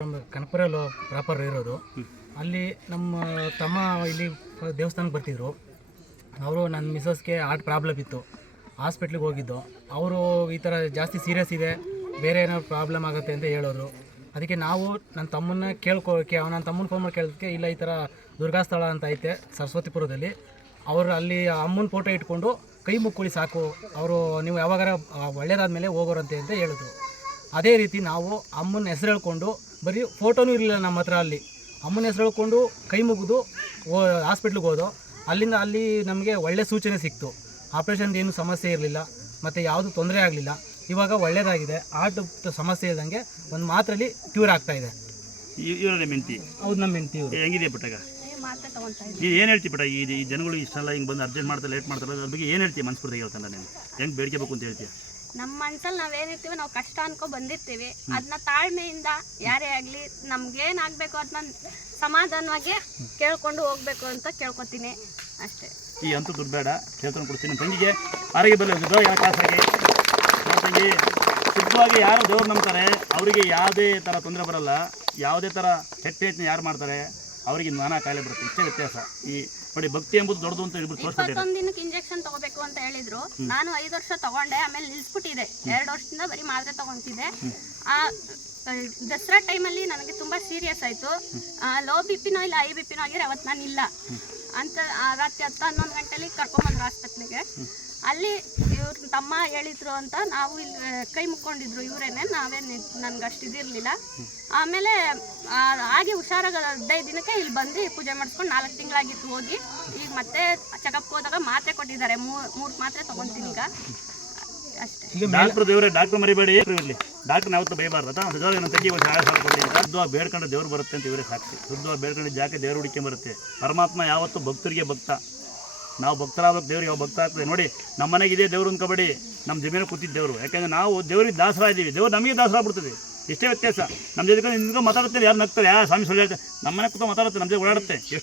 ಕನಕಪುರಲ್ಲಿ proper ಇರೋದು. ಅಲ್ಲಿ ನಮ್ಮ ತಮ್ಮ ಇಲ್ಲಿ ದೇವಸ್ಥಾನಕ್ಕೆ ಬರ್ತಿದ್ರು. ಅವರು ನನ್ನ ಮಿಸಸ್ಗೆ ಹಾರ್ಟ್ ಪ್ರಾಬ್ಲಮ್ ಇತ್ತು, ಹಾಸ್ಪಿಟ್ಲಿಗೆ ಹೋಗಿದ್ದು. ಅವರು ಈ ಥರ ಜಾಸ್ತಿ ಸೀರಿಯಸ್ ಇದೆ, ಬೇರೆ ಏನೋ ಪ್ರಾಬ್ಲಮ್ ಆಗುತ್ತೆ ಅಂತ ಹೇಳೋರು. ಅದಕ್ಕೆ ನಾವು ನನ್ನ ತಮ್ಮನ್ನ ನನ್ನ ತಮ್ಮನ ಫೋನ್ ಮಾಡಿ ಕೇಳೋದಕ್ಕೆ, ಇಲ್ಲ ಈ ಥರ ದುರ್ಗಾಸ್ಥಳ ಅಂತ ಐತೆ ಸರಸ್ವತಿಪುರದಲ್ಲಿ, ಅವರು ಅಲ್ಲಿ ಅಮ್ಮನ ಫೋಟೋ ಇಟ್ಕೊಂಡು ಕೈ ಮುಕ್ಕೊಳ್ಳಿ ಸಾಕು, ಅವರು ನೀವು ಯಾವಾಗಾರ ಒಳ್ಳೇದಾದ್ಮೇಲೆ ಹೋಗೋರಂತೆ ಅಂತ ಹೇಳಿದ್ರು. ಅದೇ ರೀತಿ ನಾವು ಅಮ್ಮನ ಹೆಸರು ಹೇಳ್ಕೊಂಡು, ಬರೀ ಫೋಟೋನೂ ಇರಲಿಲ್ಲ ನಮ್ಮ ಹತ್ರ, ಅಲ್ಲಿ ಅಮ್ಮನ ಹೆಸರು ಹೇಳ್ಕೊಂಡು ಕೈ ಮುಗಿದು ಹಾಸ್ಪಿಟ್ಲಿಗೆ ಹೋದೋ. ಅಲ್ಲಿಂದ ಅಲ್ಲಿ ನಮಗೆ ಒಳ್ಳೆ ಸೂಚನೆ ಸಿಕ್ತು. ಆಪ್ರೇಷನ್ದು ಏನು ಸಮಸ್ಯೆ ಇರಲಿಲ್ಲ, ಮತ್ತು ಯಾವುದು ತೊಂದರೆ ಆಗಲಿಲ್ಲ. ಇವಾಗ ಒಳ್ಳೆಯದಾಗಿದೆ. ಹಾರ್ಟ್ ಸಮಸ್ಯೆ ಇದ್ದಂಗೆ ಒಂದು ಮಾತ್ರಲ್ಲಿ ಕ್ಯೂರ್ ಆಗ್ತಾಯಿದೆ. ಇವರ ಮೆಂತಿ ಹೌದು, ನಮ್ಮ ಮೆಂತಿ ಇವರು ಹೆಂಗಿದೆ ಪುಟ್ಟಾಗ? ನೀನು ಏನು ಹೇಳ್ತಿ ಪುಟ್ಟ? ಈ ಜನಗಳು ಇಷ್ಟೆಲ್ಲ ಹಿಂಗೆ ಬಂದು ಅರ್ಜೆಂಟ್ ಮಾಡ್ತಾರೆ, ಲೇಟ್ ಮಾಡ್ತಾರೆ, ಅದ್ರ ಬಗ್ಗೆ ಏನು ಹೇಳ್ತೀವಿ? ಮನಸ್ಫೂರ್ತಿಗೆ ಹೇಳ್ತಾನೆ ನೀನು ಹೆಂಗೆ ಬೇಡಿಕೆ ಬೇಕು ಅಂತ ಹೇಳ್ತೀಯ? ನಮ್ಮ ಮನ್ಸಲ್ಲಿ ನಾವೇನಿರ್ತೀವಿ, ನಾವು ಕಷ್ಟ ಅನ್ಕೊ ಬಂದಿರ್ತೀವಿ, ಅದನ್ನ ತಾಳ್ಮೆಯಿಂದ ಯಾರೇ ಆಗಲಿ ನಮ್ಗೇನಾಗಬೇಕು ಅದನ್ನ ಸಮಾಧಾನವಾಗಿ ಕೇಳ್ಕೊಂಡು ಹೋಗ್ಬೇಕು ಅಂತ ಕೇಳ್ಕೊತೀನಿ ಅಷ್ಟೇ. ಈ ಅಂತೂ ದುಡ್ಡು ಬೇಡ, ಹೇಳ್ಕೊಂಡು ಕೊಡ್ತೀನಿ. ತಂಗಿಗೆ ಆರೋಗ್ಯ ಬರಲಿ, ಯಾವ ಕಾಸಾಗಿ ತಂಗಿ ಶುದ್ಧವಾಗಿ ಯಾರು ದೇವ್ರು ನಂಬ್ತಾರೆ ಅವರಿಗೆ ಯಾವುದೇ ಥರ ತೊಂದರೆ ಬರಲ್ಲ. ಯಾವುದೇ ಥರ ಕೆಟ್ಟ ಪ್ರಯತ್ನ ಯಾರು ಮಾಡ್ತಾರೆ ಅವರಿಗೆ ನಾನಾ ಕಾಯಿಲೆ ಬರುತ್ತೆ. ಇಷ್ಟೇ ವ್ಯತ್ಯಾಸ. ಈ ನೋಡಿ, ಭಕ್ತಿ ಎಂಬುದು ದೊಡ್ಡದು ಅಂತ ಹೇಳ್ಬಿಟ್ಟು ತೋರಿಸ್ಬಿಟ್ಟಿದೆ. 21 ದಿನಕ್ಕೆ ಇಂಜೆಕ್ಷನ್ ತಗೋಬೇಕು ಅಂತ ಹೇಳಿದ್ರು. ನಾನು 5 ವರ್ಷ ತಗೊಂಡೆ, ಆಮೇಲೆ ನಿಲ್ಸ್ಬಿಟ್ಟಿದೆ. 2 ವರ್ಷದಿಂದ ಬರೀ ಮಾತ್ರೆ ತಗೊಂತಿದ್ದೆ. ಆ ದಸರಾ ಟೈಮಲ್ಲಿ ನನಗೆ ತುಂಬ ಸೀರಿಯಸ್ ಆಯಿತು. ಲೋ ಬಿ ಪಿನೋ ಇಲ್ಲ ಹೈ ಬಿ ಪಿನೋ ಆಗಿದ್ರೆ ಅವತ್ತು ನಾನು ಇಲ್ಲ ಅಂತ ರಾತ್ರಿ 10-11 ಗಂಟೆಲಿ ಕರ್ಕೊಂಬಂದ್ರು ಆಸ್ಪತ್ರೆಗೆ. ಅಲ್ಲಿ ಇವ್ರ ತಮ್ಮ ಹೇಳಿದ್ರು ಅಂತ ನಾವು ಇಲ್ಲಿ ಕೈ ಮುಕ್ಕೊಂಡಿದ್ರು ಇವರೇನೆ, ನನಗೆ ಅಷ್ಟು ಇದಿರಲಿಲ್ಲ. ಆಮೇಲೆ ಹಾಗೆ ಹುಷಾರಾಗ 15 ದಿನಕ್ಕೆ ಇಲ್ಲಿ ಬಂದು ಪೂಜೆ ಮಾಡಿಸ್ಕೊಂಡು 4 ತಿಂಗಳಾಗಿತ್ತು ಹೋಗಿ. ಈಗ ಮತ್ತೆ ಚೆಕಪ್ಗೆ ಹೋದಾಗ ಮಾತ್ರೆ ಕೊಟ್ಟಿದ್ದಾರೆ, 3 ಮಾತ್ರೆ ತೊಗೊತೀನಿ ಈಗ ಅಷ್ಟೇ. ಡಾಕ್ಟರ್ ದೇವರೇ, ಡಾಕ್ಟರ್ ಮರಿಬೇಡಿ ಇರಲಿ. ಡಾಕ್ಟರ್ ಯಾವತ್ತೂ ಬೈಬಾರ್ದು. ನಿಜವಾಗಿ ನನ್ನ ತಂಗಿ ಸಹಾಯ ಕೊಟ್ಟಿದ್ದೀನಿ. ಶುದ್ಧವಾಗಿ ಬೇಡ್ಕೊಂಡ್ರೆ ದೇವ್ರು ಬರುತ್ತೆ ಅಂತ ಇವರೇ ಸಾಕ್ಷಿ. ಶುದ್ಧವಾಗಿ ಬೇಡ್ಕೊಂಡಿದ್ದ ಜಾಕೆ ದೇವ್ರು ಹುಡುಕಿ ಬರುತ್ತೆ. ಪರಮಾತ್ಮ ಯಾವತ್ತೂ ಭಕ್ತರಿಗೆ ಭಕ್ತ. ನಾವು ಭಕ್ತರಾಗಬೇಕು, ದೇವ್ರಿಗೆ ಯಾವ ಭಕ್ತ ಆಗ್ತದೆ. ನೋಡಿ, ನಮ್ಮ ಮನೆಗೆ ಇದೆ ದೇವ್ರು ಅಂದ್ಕೊಬೇಡಿ, ನಮ್ಮ ಜಮೀನು ಕೂತಿದ್ದು ದೇವರು. ಯಾಕೆಂದರೆ ನಾವು ದೇವ್ರಿಗೆ ದಾಸರ ಇದ್ದೀವಿ, ದೇವ್ರು ನಮಗೆ ದಾಸರ ಬಿಡ್ತದೆ. ಇಷ್ಟೇ ವ್ಯತ್ಯಾಸ. ನಮ್ಮ ಜೊತೆ ನಿಂತ್ಕೊಂಡು ಮಾತಾಡುತ್ತೆ, ಯಾರು ನಗ್ತಾರೆ, ಸ್ವಾಮಿ ಸುಳ್ಳು ಹೇಳ್ತಾರೆ. ನಮ್ಮ ಮನೆ ಕೂತ ಮಾತಾಡುತ್ತೆ, ನಮ್ಮ ಜೊತೆ ಓಡಾಡುತ್ತೆ. ಎಷ್ಟು